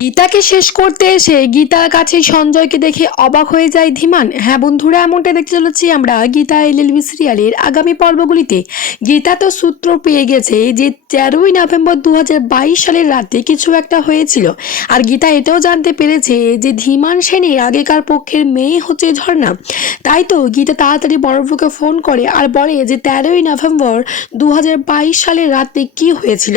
গীতাকে শেষ করতে এসে গীতার কাছে সঞ্জয়কে দেখে অবাক হয়ে যায় ধীমান। হ্যাঁ বন্ধুরা এমনটা দেখতে চলেছি আমরা গীতা এলএলবি সিরিয়ালের আগামী পর্বগুলিতে। গীতা তো সূত্র পেয়ে গেছে যে তেরোই নভেম্বর দু হাজার বাইশ সালের রাতে কিছু একটা হয়েছিল। আর গীতা এটাও জানতে পেরেছে যে ধীমান সেনের আগেকার পক্ষের মেয়ে হচ্ছে ঝর্ণা। তাই তো গীতা তাড়াতাড়ি বড়বুকে ফোন করে আর বলে যে তেরোই নভেম্বর দু হাজার বাইশ সালের রাতে কি হয়েছিল।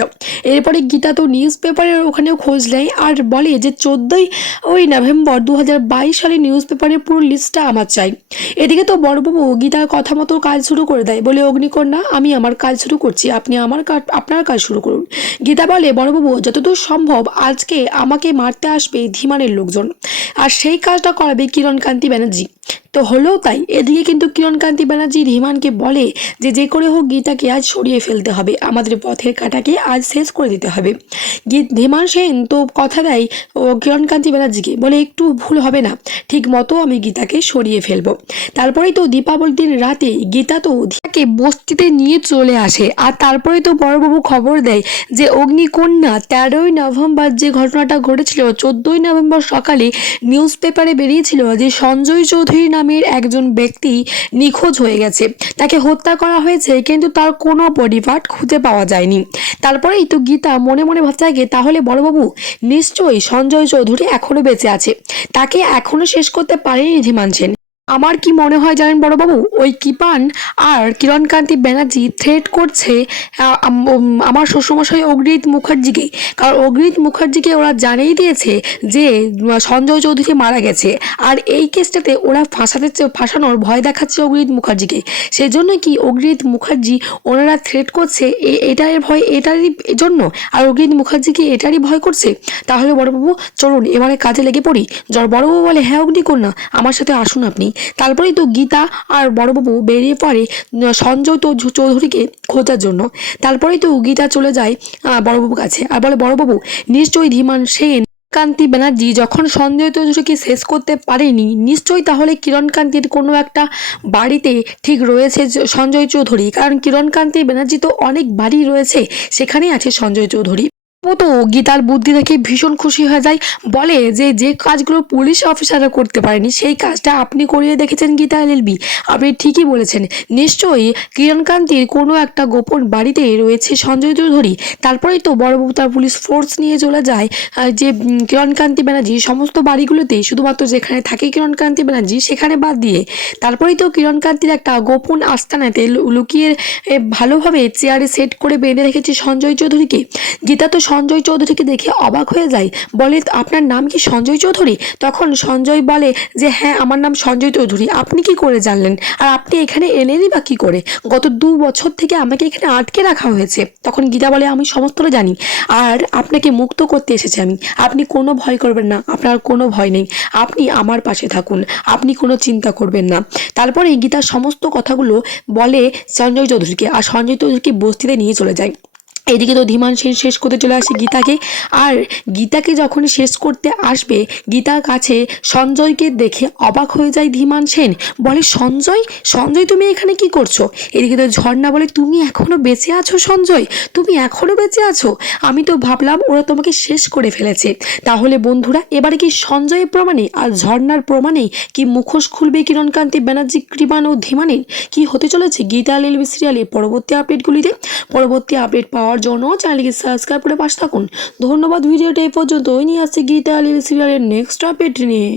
এরপরে গীতা তো নিউজ পেপারের ওখানেও খোঁজ নেয় আর বলে যে চোদ্দই ওই নভেম্বর দু হাজার বাইশ সালে নিউজ পেপারের পুরো লিস্টটা আমার চাই। এদিকে তো বড়বাবু গীতার কথা মতো কাজ শুরু করে দেয়। বলে, অগ্নিকন্যা, আমি আমার কাজ শুরু করছি। আপনি আমার কাজ, আপনার কাজ শুরু করুন। গীতা বলে, বড়বাবু, যতদূর সম্ভব আজকে আমাকে মারতে আসবে ধীমানের লোকজন। আর সেই কাজটা করাবে কিরণকান্তি ব্যানার্জি। তো হলেও তাই, এদিকে কিন্তু কিরণকান্তি ব্যানার্জি ধীমানকে বলে যে যে করে হোক গীতাকে আজ সরিয়ে ফেলতে হবে, আমাদের পথের কাটাকে আজ শেষ করে দিতে হবে। গীত ধীমান সেন তো কথা দেয় ও কিরণকান্তি ব্যানার্জিকে, বলে একটু ভুল হবে না, ঠিক মতো আমি গীতাকে সরিয়ে ফেলব। তারপরেই তো দীপাবলির দিন রাতে গীতা তো গীতাকে বস্তিতে নিয়ে চলে আসে, আর তারপরে তো বড়বাবু খবর দেয় যে অগ্নিকন্যা তেরোই নভেম্বর যে ঘটনাটা ঘটেছিল, চোদ্দোই নভেম্বর সকালে নিউজ পেপারে বেরিয়েছিল যে সঞ্জয় চৌধুরী নামের একজন ব্যক্তি নিখোঁজ হয়ে গেছে। তাকে হত্যা করা হয়েছে, কিন্তু তার কোনো বডি পার্ট খুঁজে পাওয়া যায়নি। তারপরেই তো গীতা মনে মনে ভাবতে থাকে, তাহলে বড়বাবু, নিশ্চয়ই সঞ্জয় চৌধুরী এখনও বেঁচে আছে। তাকে এখনও শেষ করতে পারেনি ধীমান সেন আমার কি মনে হয় জানেন বড়বাবু? ওই কিপান আর কিরণকান্তি ব্যানার্জি থ্রেট করছে আমার শ্বশুরমশাই অগ্রিত মুখার্জিকে। কারণ অগ্রিত মুখার্জিকে ওরা জানিয়ে দিয়েছে যে সঞ্জয় চৌধুরী মারা গেছে। আর এই কেসটাতে ওরা ফাঁসাতে ফাঁসানোর ভয় দেখাচ্ছে অগ্রিত মুখার্জিকে। সেই জন্য কি অগ্রিত মুখার্জি ওনারা থ্রেট করছে এটার ভয়, এটারই জন্য? আর অগ্রিত মুখার্জি কি এটারই ভয় করছে? তাহলে বড়বাবু, চলুন এবারে কাজে লেগে পড়ি। বড়বাবু বলে হ্যাঁ অগ্নিকন্যা, আমার সাথে আসুন আপনি। তারপরেই তো গীতা আর বড়বাবু বেরিয়ে পড়ে সঞ্জয় তো চৌধুরীকে খোঁজার জন্য। তারপরেই তো গীতা চলে যায় বড়বাবুর কাছে। আর বলে, বড়বাবু, নিশ্চয়ই ধীমান সেন কান্তি ব্যানার্জি, যখন সঞ্জয় চৌধুরীকে শেষ করতে পারেনি, নিশ্চয়ই তাহলে কিরণকান্তির কোনো একটা বাড়িতে ঠিক রয়েছে সঞ্জয় চৌধুরী। কারণ কিরণকান্তি ব্যানার্জি তো অনেক বাড়ি রয়েছে, সেখানেই আছে সঞ্জয় চৌধুরী। ও তো গীতার বুদ্ধি দেখে ভীষণ খুশি হয়ে যায়। বলে যে যে কাজগুলো পুলিশ অফিসাররা করতে পারেনি, সেই কাজটা আপনি করিয়ে দেখেছেন গীতা এলএলবি। আপনি ঠিকই বলেছেন। নিশ্চয়ই কিরণকান্তির কোনো একটা গোপন বাড়িতে রয়েছে সঞ্জয় চৌধুরী। তারপরেই তো বড়বাবু তার পুলিশ ফোর্স নিয়ে চলে যায় যে কিরণকান্তি ব্যানার্জি। সমস্ত বাড়িগুলোতে শুধুমাত্র যেখানে থাকে কিরণকান্তি ব্যানার্জি, সেখানে বাদ দিয়ে। তারপরেই তো কিরণকান্তির একটা গোপন আস্তানাতে লুকিয়ে ভালোভাবে চেয়ারে সেট করে বেঁধে রেখেছে সঞ্জয় চৌধুরীকে। গীতা তো সঞ্জয় চৌধুরীকে দেখে অবাক হয়ে যায়। বলে, আপনার নাম কি সঞ্জয় চৌধুরী? তখন সঞ্জয় বলে যে হ্যাঁ আমার নাম সঞ্জয় চৌধুরী। আপনি কি করে জানলেন? আর আপনি এখানে এলেনই বা কী করে? গত দু বছর থেকে আমাকে এখানে আটকে রাখা হয়েছে। তখন গীতা বলে, আমি সমস্তটা জানি। আর আপনাকে মুক্ত করতে এসেছি আমি। আপনি কোনো ভয় করবেন না। আপনার কোনো ভয় নেই। আপনি আমার পাশে থাকুন। আপনি কোনো চিন্তা করবেন না। তারপরে গীতার সমস্ত কথাগুলো বলে সঞ্জয় চৌধুরীকে, আর সঞ্জয় চৌধুরীকে বস্তিতে নিয়ে চলে যায়। এদিকে তো ধীমান সেন শেষ করতে চলে আসে গীতাকে। আর গীতাকে যখন শেষ করতে আসবে, গীতার কাছে সঞ্জয়কে দেখে অবাক হয়ে যায় ধীমান সেন। বলে, সঞ্জয়? সঞ্জয়, তুমি এখানে কি করছ? এদিকে তো ঝর্ণা বলে, তুমি এখনও বেঁচে আছো সঞ্জয়? তুমি এখনও বেঁচে আছো? আমি তো ভাবলাম ওরা তোমাকে শেষ করে ফেলেছে। তাহলে বন্ধুরা, এবারে কি সঞ্জয়ের প্রমাণে আর ঝর্ণার প্রমাণে কি মুখোশ খুলবে কিরণকান্তি ব্যানার্জি, কৃপান ও ধীমানের? কি হতে চলেছে গীতা এলবি সিরিয়ালের পরবর্তী আপডেটগুলিতে? পরবর্তী আপডেট পাওয়ার জন্য চ্যানেলকে সাবস্ক্রাইব করে পাশে থাকুন। ধন্যবাদ, ভিডিওটা এই পর্যন্ত ওই নিয়ে আসছে গীতা আলীর সিরিয়ালের নেক্সট আপডেট নিয়ে।